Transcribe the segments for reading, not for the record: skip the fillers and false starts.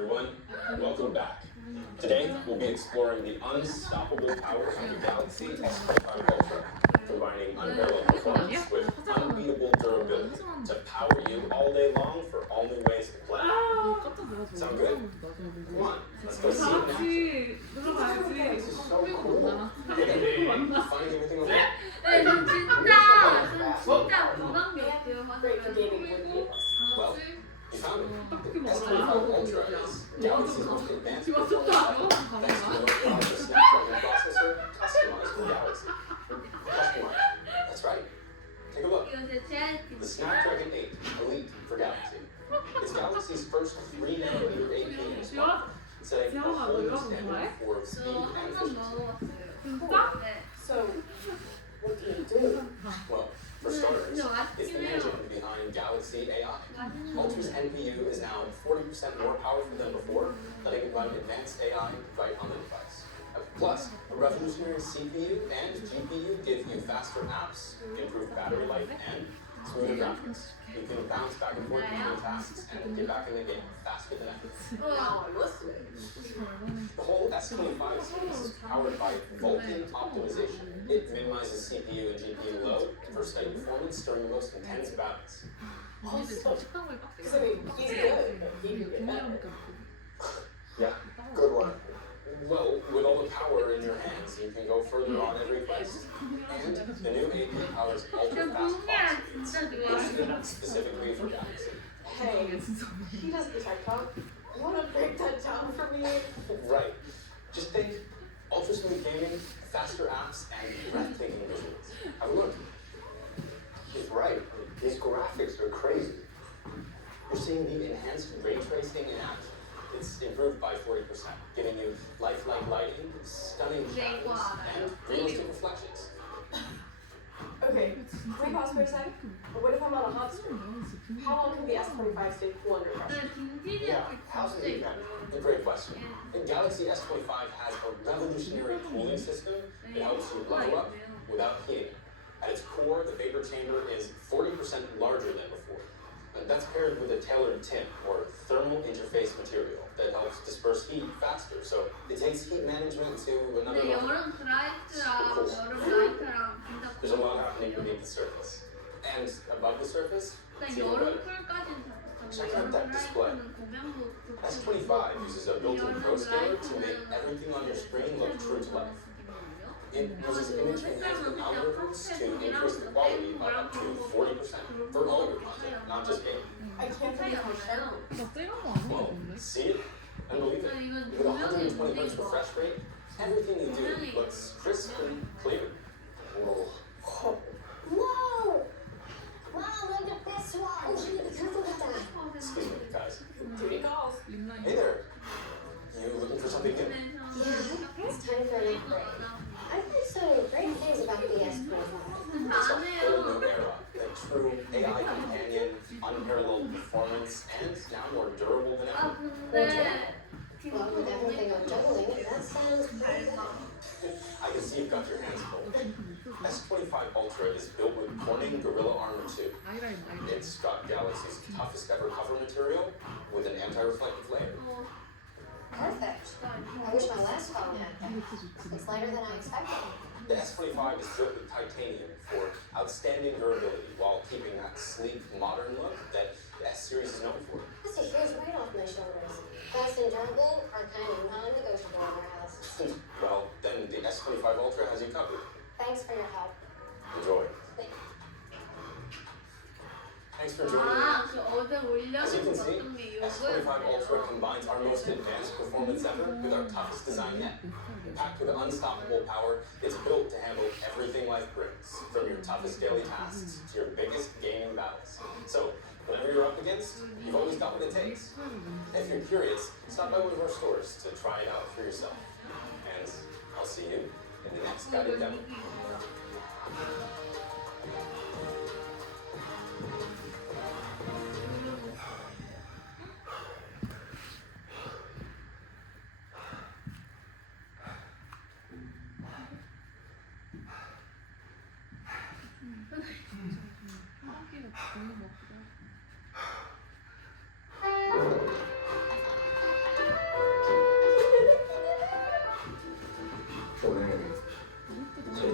everyone. Welcome back. Today, we'll be exploring the unstoppable power of the Galaxy S25 Ultra, combining unparalleled performance with unbeatable durability to power you all day long for all new ways to play. Sound good? Come on, let's go see it now. 들어가야지. This is so cool. Finding everything okay? 네, 저 진짜 무감각이었어요. Well, you found it. 어떻게 The 먹어요? S25 Ultra is Galaxy's most advanced 지금 performance. 쳤다. Thanks to the powerful Snapdragon processor customized for Galaxy. Customized. That's right. Take a look. 이거 제 제일 The Snapdragon 8 Elite for Galaxy. It's Galaxy's first 3nm APU smartphone, setting a whole new standard for speed and 한번 efficiency. 먹어봤어요. 진짜? 네. So, what do you do? Well, for starters, 근데 it's the 맛있긴 해요. engine behind Galaxy AI. 맛있는 Ultra's NPU is now 40% more powerful than before, letting it run advanced AI right on the device. Plus, a revolutionary CPU and GPU give you faster apps, improved battery life, and smoother graphics. You can bounce back and forth between tasks and get back in the game faster than ever. Now I'm listening. The whole S25 series is powered by Vulkan optimization. It minimizes CPU and GPU load for steady performance during the most intense battles. Because I mean, he's good, but he can get better. Yeah, good one. Well, with all the power in your hands, you can go further on every quest. And the new AP powers ultra-fast 붕괴 bots, 진짜 좋아해요. boosted specifically for Galaxy. Hey, he does the tech talk. You want to break that down for me? Right. Just think ultra smooth gaming, faster apps, and breathtaking visuals. Have a look. He's right. These graphics are crazy. You're seeing the enhanced ray tracing in action. It's improved by 40%, giving you lifelike lighting, stunning shadows, and realistic reflections. Okay, can we pause for a second? What if I'm on a hot streak? How long can the S25 stay cool under pressure? 김치는 Yeah, how's it 진짜 even? A great question. The Galaxy S25 has a revolutionary cooling system that helps you level up without heating. At its core, the vapor chamber is 40% larger than before. And that's paired with a tailored tint, or thermal interface material, that helps disperse heat faster. So it takes heat management to another 근데 level. 여름 드라이트랑 여름 라이트랑 진짜 There's a lot happening beneath the surface. And above the surface, it's 일단 even 여름 better. 쿨까지는 다 Check 좋던데 out that display. 여름 드라이트는 고명도 S25 uses a built-in Pro Scaler to make everything on your screen look true to life. It uses image enhancement algorithms to increase the quality by up to 40% for all your content, not just gaming. I can't believe how sharp. Well, see it and believe it. With 120 Hz refresh rate, everything you do looks crisp and clear. Whoa. Whoa! Wow, look at this one! Oh, you need to be careful with that. Excuse me, guys. Duty calls. Hey there. You looking for something new? Yeah, it's time for an upgrade. I've heard so great things about the S25. It's a whole new era. A true AI companion, unparalleled performance, and now more durable than 아 ever. 근데 Well, with everything I'm juggling, that sounds pretty good. I can see you've got your hands full. S25 Ultra is built with Corning Gorilla Armor 2. It's got Galaxy's toughest ever cover material with an anti-reflective layer. Perfect. I wish my last phone had that. It's lighter than I expected. The S25 is built with titanium for outstanding durability while keeping that sleek, modern look that the S series is known for. That's a huge weight off my shoulders. Fast and durable are kind of non-negotiable in our house. Well, then the S25 Ultra has you covered. Thanks for your help. Enjoy. Thanks for joining me. 아, 그 어제 As you can see, 올려줬던 게 S25 Ultra 이거였어요. combines our most advanced performance ever with our toughest design yet. Packed with unstoppable power, it's built to handle everything life brings, from your toughest daily tasks to your biggest gaming battles. So, whatever you're up against, you've always got what it takes. If you're curious, stop by one of our stores to try it out for yourself. And I'll see you in the next guided demo.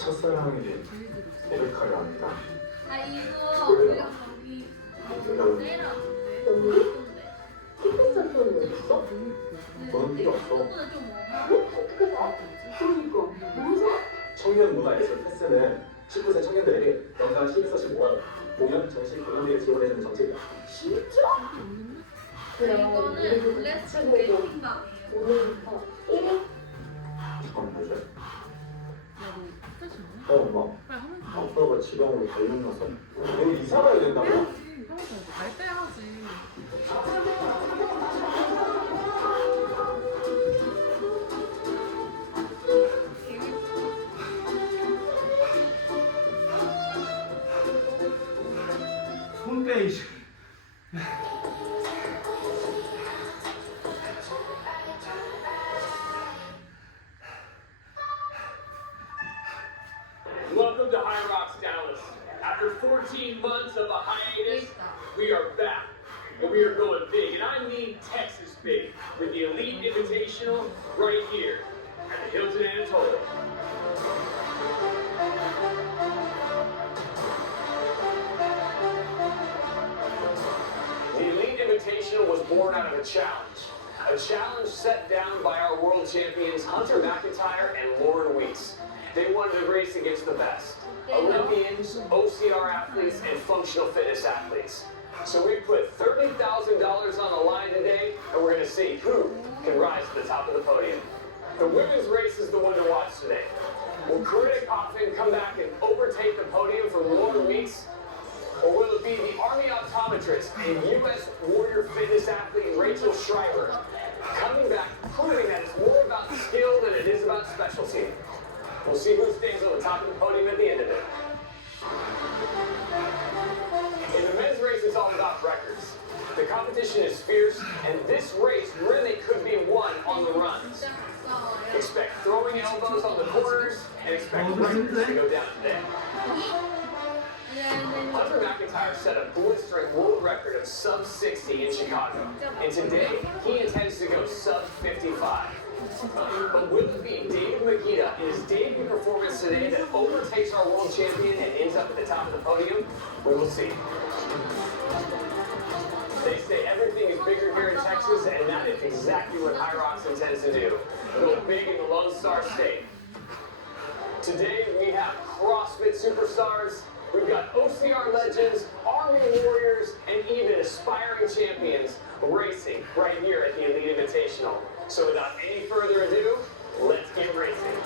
첫사랑에게 고백하려 합니다. 아 이거 우리가 거기 세일하는데 어떤데? 피크센터는 왜 있어? 넌 필요 없어. 그거보다 좀 어떻게 봐? 그러니까 너무 좋아. 청년 문화예술 패스는 19세 청년들에게 연간 12에서 15만 공연, 전시, 공연비를 지원해주는 정책이야. 진짜? 이거는 렛츠 웨이팅방이에요. 오늘부터 1일? 잠깐만 해줘요. 엄마. 아빠가 지방으로 발령나서 여기 이사 가야 된다고? 갈 때 하지. 홈페이지. Welcome to High Rocks, Dallas. After 14 months of a hiatus, we are back. And we are going big, and I mean Texas big, with the Elite Invitational right here at the Hilton Anatolia. The Elite Invitational was born out of a challenge set down by our world champions Hunter McIntyre and Lauren Weeks. They wanted to race against the best. Olympians, OCR athletes, and functional fitness athletes. So we put $30,000 on the line today, and we're going to see who can rise to the top of the podium. The women's race is the one to watch today. Will Corinna Coffin come back and overtake the podium from Lauren Weeks? Or will it be the Army optometrist and U.S. Warrior fitness athlete Rachel Schreiber coming back, proving that it's more about skill than it is about specialty? We'll see who stands on the top of the podium at the end of it. In the men's race, it's all about records. The competition is fierce, and this race really could be won on the runs. Expect throwing elbows on the corners, and expect records to go down today. Hunter McIntyre set a blistering world record of sub 60 in Chicago, and today he intends to go sub 55. But will it be David Magida in his debut performance today that overtakes our world champion and ends up at the top of the podium? We will see. They say everything is bigger here in Texas, and that is exactly what High Rocks intends to do. Go big in the Lone Star State. Today we have CrossFit superstars, we've got OCR legends, Army warriors, and even aspiring champions racing right here at the Elite Invitational. So without any further ado, let's get racing.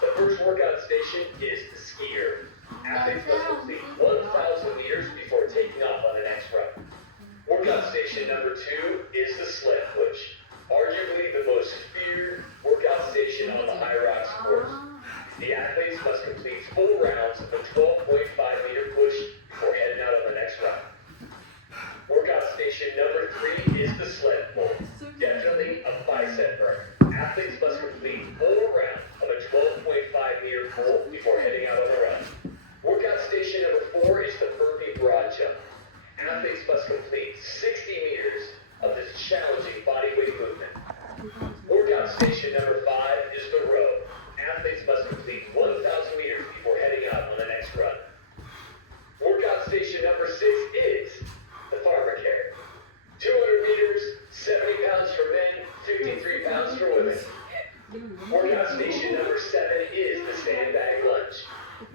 The first workout station is the skier. Athletes must complete 1,000 meters before taking off on the next run. Workout station number 2 is the sled push, arguably the most feared workout station on the High Rocks course. The athletes must complete 4 rounds of a 12.5-meter push before heading out on the next run. Workout station number 3 is the sled pull, definitely a bicep burner. Athletes must complete 4 rounds of a 12.5-meter pull before heading out on the run. Workout station number 4 is the burpee broad jump. Athletes must complete 60 meters of this challenging bodyweight movement. Workout station number 5 is the row. Athletes must complete 1,000 meters before heading out on the next run. Workout station number 6 is the farmer carry. 200 meters, 70 pounds for men, 53 pounds for women. Workout station number 7 is the sandbag lunge.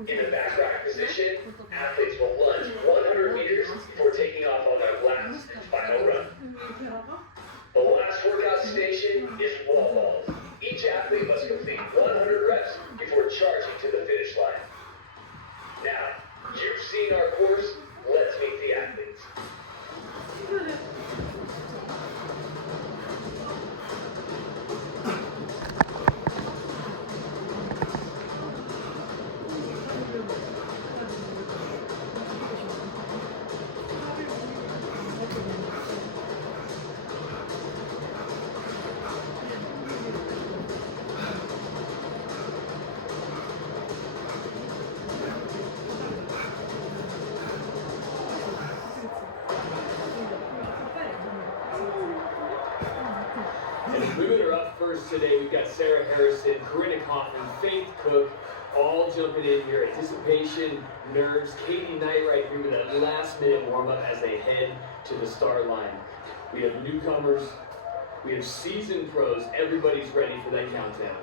In the back rack position, athletes will lunge 100 meters before taking off on their last and final run. The last workout station is wall balls. Each athlete must complete 100 reps before charging to the finish line. Now, you've seen our course, let's meet the athletes. newcomers today. We've got Sarah Harrison, Corinna Kaufman, Faith Cook, all jumping in here. Anticipation, nerves. Katie Knight right here with that last-minute warm-up as they head to the start line. We have newcomers. We have seasoned pros. Everybody's ready for that countdown.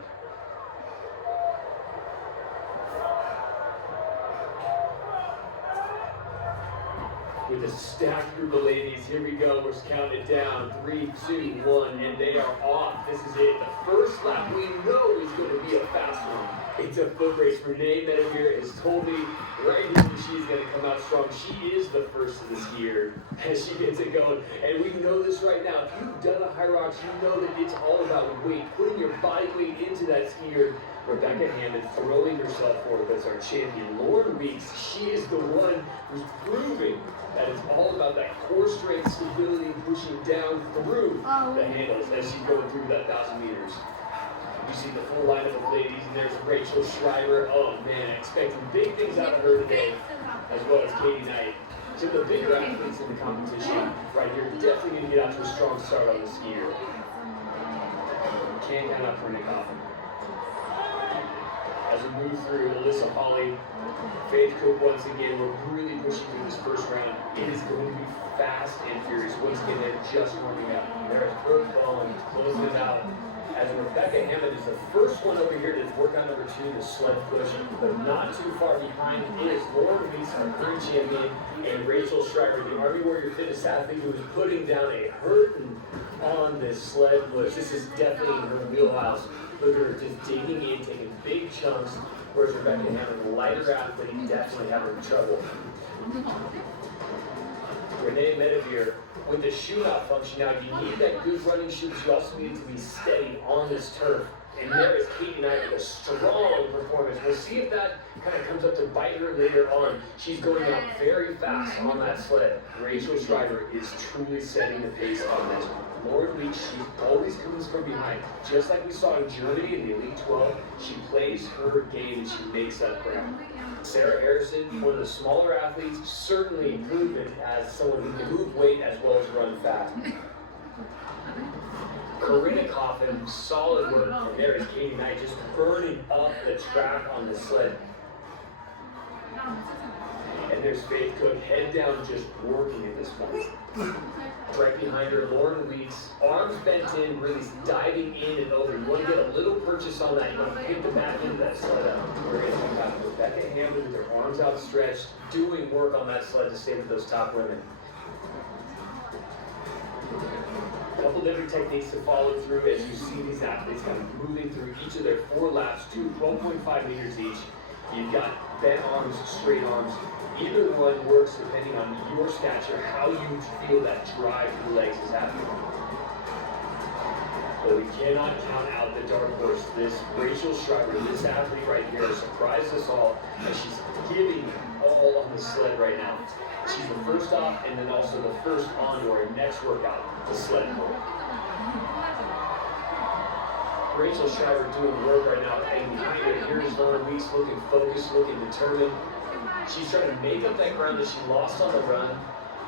With a stacked group of ladies, here we go. We're counting it down. 3, 2, 1, and they are off. This is it. The first lap we know is going to be a fast one. It's a foot race. Renee Medevere is totally right here. She's going to come out strong. She is the first of this year as she gets it going. And we know this right now. If you've done a high rocks, you know that it's all about weight. Putting your body weight into that skier. Rebecca Hammond throwing herself forward as our champion. Lauren Weeks, she is the one who's proving that it's all about that core strength, stability, pushing down through the handles as she's going through that 1,000 meters. You see the full lineup of ladies, and there's Rachel Schreiber. Oh man, expecting big things out of her today, as well as Katie Knight. Some of the bigger athletes in the competition right here, definitely going to get out to a strong start on the skier. Can't count out Corinna Kaufman. As we move through, Alyssa Hawley, Faith Cook once again, we're really pushing through this first round. It is going to be fast and furious. Once again, they're just warming up. There's Brooke Bowen closing it out. As Rebecca Hammond is the first one over here to work on number 2, the sled push, but not too far behind is Lauren Reese, our current champion, and Rachel Schreiber, the Army Warrior Fitness athlete who is putting down a hurting on this sled push. This is definitely in her wheelhouse. Look at her just digging in, taking big chunks, whereas Rebecca Hammond, a lighter athlete, definitely having trouble. Renee Medevere, with the shoe-out function now, you need that good running shoe, but you also need to be steady on this turf. And there is Katie Knight with a strong performance. We'll see if that kind of comes up to bite her later on. She's going out very fast on that sled. Rachel Schreiber is truly setting the pace on this. Lauren Leach, she always comes from behind. Just like we saw in Germany in the Elite 12, she plays her game and she makes up ground. Sarah Harrison, one of the smaller athletes, certainly proven as someone who can move weight as well as run fast. Corinna Kaufman, solid work. And there is Katie Knight just burning up the track on the sled. And there's Faith Cook, head down, just working at this point. Right behind her, Lauren Weeks, arms bent in, really diving in and over. You want to get a little purchase on that. You want to pick the back into that sled up. We're going to have Rebecca Hammond with her arms outstretched, doing work on that sled to stay with those top women. A couple different techniques to follow through as you see these athletes kind of moving through each of their 4 laps, 12.5 meters each. You've got bent arms, straight arms. Either one works depending on your stature, how you feel that drive through the legs is happening. But we cannot count out the dark horse. This Rachel Schreiber, this athlete right here, surprised us all as she's giving all on the sled right now. She's the first off and then also the first on to our next workout, the sled pull. Rachel Schreiber doing work right now, and behind her, here's Lauren Weeks looking focused, looking determined. She's trying to make up that ground that she lost on the run,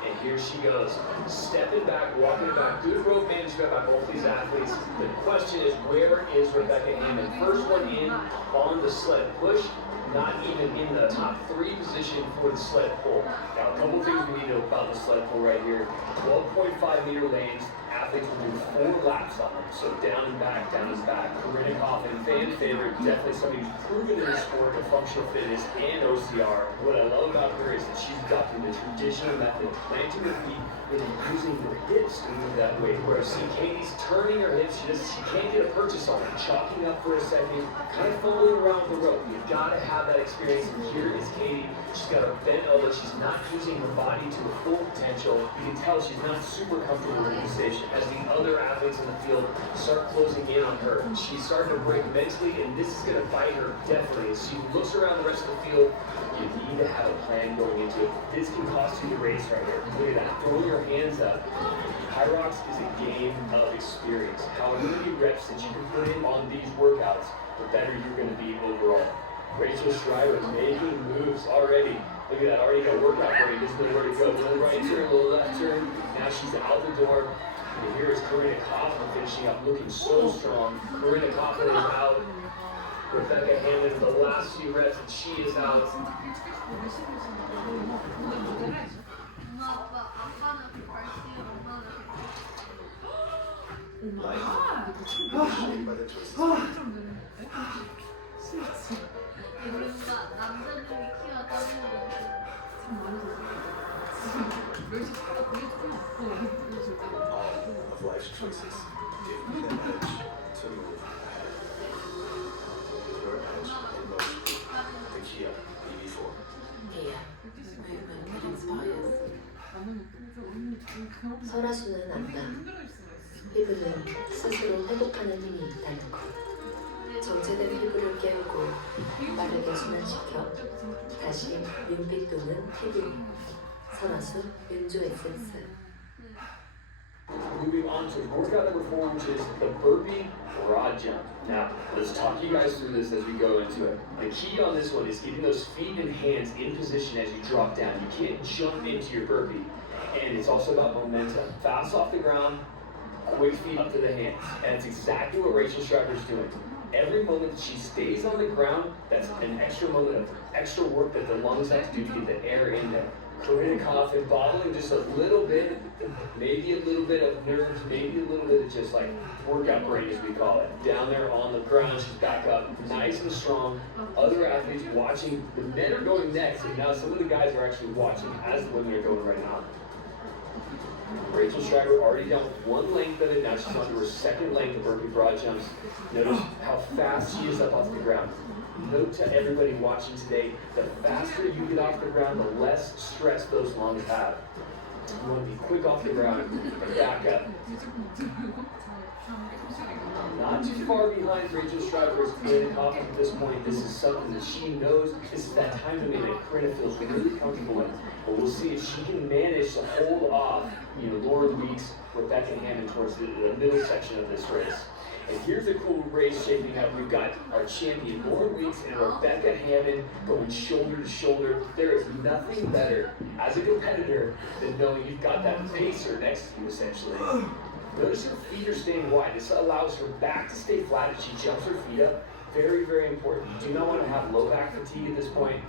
and here she goes. Stepping back, walking it back. Good rope management by both these athletes. The question is, where is Rebecca Hammond? First one in on the sled push, not even in the top 3 position for the sled pull. Now, a couple things we need to know about the sled pull right here. 12.5 meter lanes. Athletes will do 4 laps on them. So down and back, down and back. Corinna Kaufman, fan favorite, definitely somebody who's proven in the sport of functional fitness and OCR. What I love about her is that she's adopting the traditional method, planting her feet, and using her hips to move that weight. Whereas see Katie's turning her hips, she can't get a purchase on it. Chalking up for a second, kind of fumbling around the rope. You've got to have that experience. And here is Katie. She's got her bent elbow. She's not using her body to her full potential. You can tell she's not super comfortable in this station. As the other athletes in the field start closing in on her, she's starting to break mentally, and this is going to bite her definitely. As she looks around the rest of the field, you need to have a plan going into it. This can cost you the race right here. Look at that. Throw your hands up. High Rocks is a game of experience. How many reps that you can put in on these workouts, the better you're going to be overall. Rachel Schreiber making moves already. Look at that, already got workout for you. Just know where to go. Little right turn, little left turn. Now she's out the door. And here is Corinna Coughlin finishing up looking so strong. Corinna Coughlin is out. Rebecca Hammond, the last few reps, and she is out. 엄마 아빠 아빠는 발찌 엄마는 by the choices. 뭔가 남자들이 키가 작은 거 All of life's choices give me the edge to move ahead. Your edge in motion. The Kia EV4. 설화수는 안다. 피부는 스스로 회복하는 힘이 있다는 것. 정체된 피부를 깨우고 빠르게 순환시켜 다시 윤빛 도는 피부. 설화수 윤조 에센스. Moving on to workout number 4, which is the burpee broad jump. Now, let's talk you guys through this as we go into it. The key on this one is keeping those feet and hands in position as you drop down. You can't jump into your burpee. And it's also about momentum. Fast off the ground, quick feet up to the hands. And it's exactly what Rachel Schreiber's doing. Every moment that she stays on the ground, that's an extra moment of extra work that the lungs have to do to get the air in there. Corinna Coughlin bottling just a little bit, maybe a little bit of nerves, maybe a little bit of just like workout brain as we call it. Down there on the ground, she's back up, nice and strong. Other athletes watching, the men are going next, and now some of the guys are actually watching as the women are going right now. Rachel Schreiber already down with one length of it, now she's on to her second length of burpee broad jumps. Notice how fast she is up off the ground. Note to everybody watching today, the faster you get off the ground, the less stress those lungs have. You want to be quick off the ground, back up. Not too far behind Rachel Schreiber's Corinna Coughlin at this point. This is something that she knows. This is that time limit that Corinna feels really comfortable in. But we'll see if she can manage to hold off, Laura Weeks, Rebecca Hammond towards the middle section of this race. And here's a cool race shaping up. We've got our champion, Laura Weeks, and Rebecca Hammond going shoulder to shoulder. There is nothing better as a competitor than knowing you've got that pacer next to you, essentially. Notice her feet are staying wide. This allows her back to stay flat as she jumps her feet up. Very, very important. You do not want to have low back fatigue at this point.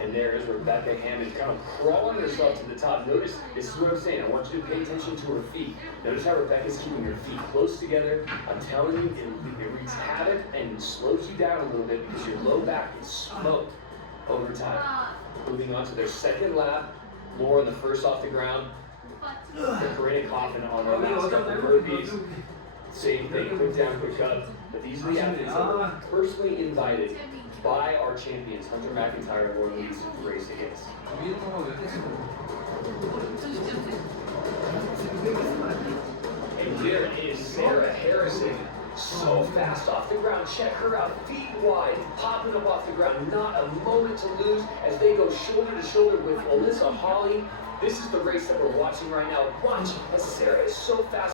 And there is Rebecca Hammond kind of crawling herself to the top. Notice, this is what I'm saying. I want you to pay attention to her feet. Notice how Rebecca's keeping her feet close together. I'm telling you, it wreaks havoc and slows you down a little bit because your low back is smoked over time. Moving on to their second lap. Laura on the first off the ground. Corinna Coughlin on her last couple of burpees. Same thing, quick down, quick up. But these are the athletes that were personally invited by our champions, Hunter McIntyre and Laura Weeks, to race against. And there is Sarah Harrison. So fast off the ground. Check her out. Feet wide. Popping up off the ground. Not a moment to lose as they go shoulder to shoulder with Alyssa Hawley. This is the race that we're watching right now. Watch as Sarah is so fast